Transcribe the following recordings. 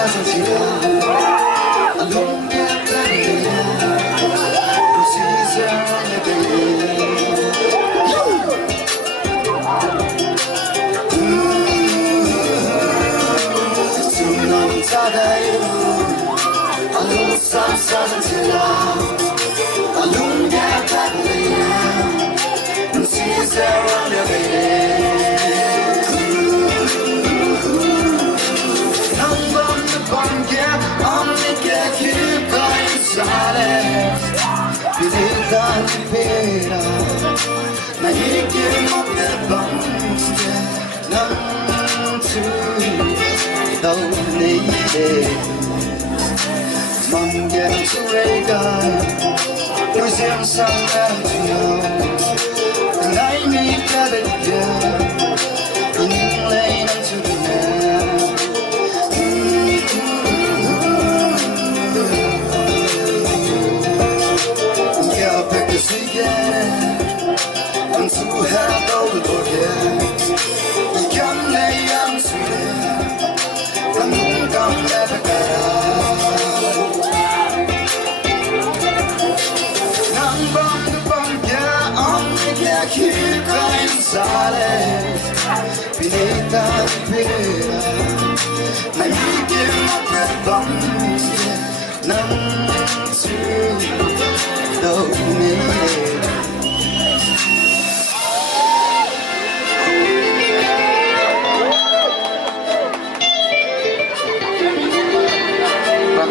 사선지라 알롱게다리야 Alung sang sa선지라 알롱게다리야 멍게는 수레가 요즘 상가는 중요 나이 밑가득야 인레이는 주르네 옆에 그 시계 수해도 울보게 이겼네 양수에 당분간 내백가라 길가 인사래 비내다 비내라 날 이길 앞에 밤새 남지 너네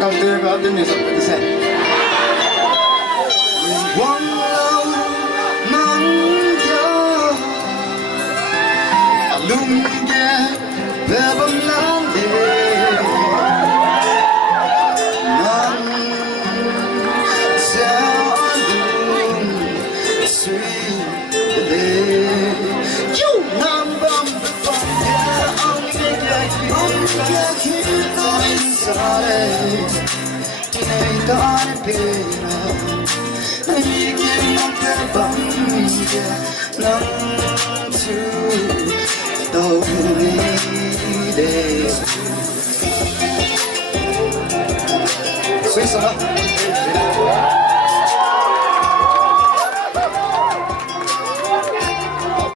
Bakal nih seperti saya. Alungge bebanlande nan sealung suile you nambam before alungge insare tinaidan pera nige mabamge nan su Sweet